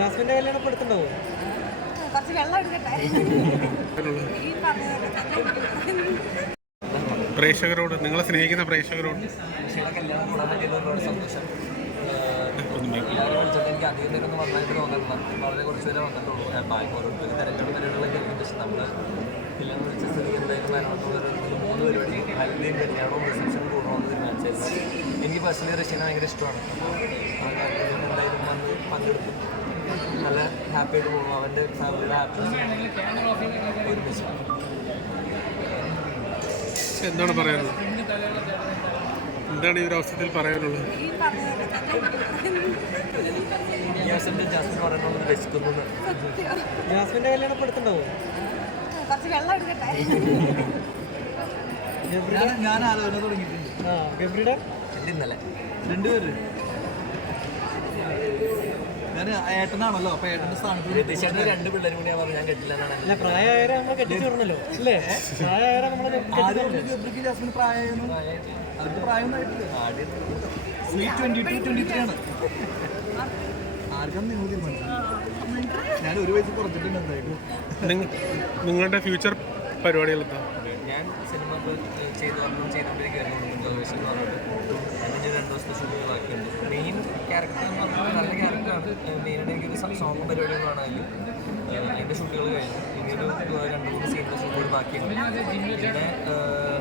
ജാസ്മിന്റെ കല്യാണം ഇപ്പൊ കുറച്ച് വെള്ളം എടുക്കട്ടെ. ഈ പറഞ്ഞതൊക്കെ പ്രേക്ഷകരോട് നിങ്ങളെ സ്നേഹിക്കുന്ന പ്രേക്ഷകരോട്. എനിക്ക് വളരെ കുറച്ച് പേരെ വന്നിട്ടുള്ളൂ. ഞാൻ പക്ഷെ നമ്മൾ കല്യാണം വിളിച്ച സ്ഥിതി എന്തായാലും വരണമെന്നുള്ള മൂന്ന് പരിപാടി ഹൽദിയും കല്യാണവും റിസപ്ഷനും തീരുമാനിച്ചായിരുന്നു എനിക്ക് പേഴ്സണലി റഷ്യനെ ഭയങ്കര ഇഷ്ടമാണ്. അപ്പോൾ എന്തായാലും വന്ന് പങ്കെടുക്കും നല്ല ഹാപ്പി ആയിട്ട് പോകും. അവന്റെ ഫാമിലിയുടെ ഹാപ്പിനെസ് ഒരുമിച്ച്. എന്താണ് പറയാനുള്ളത്? എന്താണ് ഈ ഒരു അവസരത്തിൽ പറയാനുള്ളത്? ഗ്യാസിന്റെ ജാസ്മിൻ പറയണമെന്ന് രസിക്കുന്നു ജാസ്മിന്റെ കല്യാണം ഇപ്പൊ കുറച്ച് വെള്ളം എടുക്കട്ടെ. ഞാൻ ഞാൻ ആലോചന തുടങ്ങിയിട്ടുണ്ട്. ആ ഗബ്രിയുടെ? എന്റെ ഇന്നലെ. രണ്ടുപേര്. ഞാൻ ഏട്ടനാണല്ലോ അപ്പൊ ഏട്ടന്റെ സ്ഥാനത്ത് രണ്ട് പിള്ളേരും കൂടി ഞാൻ പറഞ്ഞു ഞാൻ കെട്ടില്ല എന്നാണ് അല്ല പ്രായമായവരെ നമ്മളെ കെട്ടിച്ചു അല്ലേ? പ്രായമായവരെ നമ്മളെ കെട്ടിച്ചു ആദ്യം പറഞ്ഞു ഗബ്രിക്ക് ജാസ്മിന് പ്രായമായിരുന്നു. അവർക്ക് പ്രായമൊന്നും ആയിട്ടില്ല ട്വന്റി ടു ട്വന്റി ത്രീ ആണ്. നിങ്ങൾ ഞാൻ ഒരു വയസ്സ് കുറച്ചിട്ടുണ്ട് എന്തായാലും. നിങ്ങളുടെ ഫ്യൂച്ചർ പരിപാടികൾ ഞാൻ സിനിമ ഇപ്പോൾ ചെയ്തു വന്നു ചെയ്തുകൊണ്ടിരിക്കുകയായിരുന്നു ഗവേഷണം എന്ന് പറഞ്ഞിട്ട് അതിന് രണ്ട് ദിവസത്തെ ഷൂട്ട് ബാക്കിയുണ്ട്. മെയിൻ ക്യാരക്ടർ എന്ന് പറഞ്ഞാൽ നല്ല ക്യാരക്ടറാണ് മെയിനായിട്ട് എനിക്കൊരു സോങ് പരിപാടികളാണ് അതിൽ അതിന്റെ ഷൂട്ടുകൾ കഴിഞ്ഞു. ഇനിയൊരു ഏഹ്, രണ്ട് മൂന്ന് സീനിന്റെ ഷൂട്ടുകൾ ബാക്കിയുണ്ട്. പിന്നെ ഏഹ്,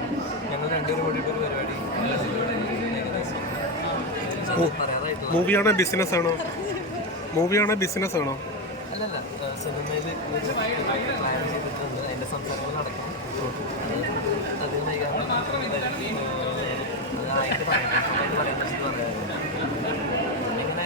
ഞങ്ങൾ രണ്ടുപേരും കൂടിയിട്ട് ഒരു പരിപാടി മൂവിയാണോ ബിസിനസ് ആണോ? മൂവിയാണോ ബിസിനസ് ആണോ? അല്ലല്ല സിനിമയിൽ സംസാരങ്ങൾ നടക്കും അത് വൈകാതെ ആയിട്ട് പറയാം. ഇങ്ങനെ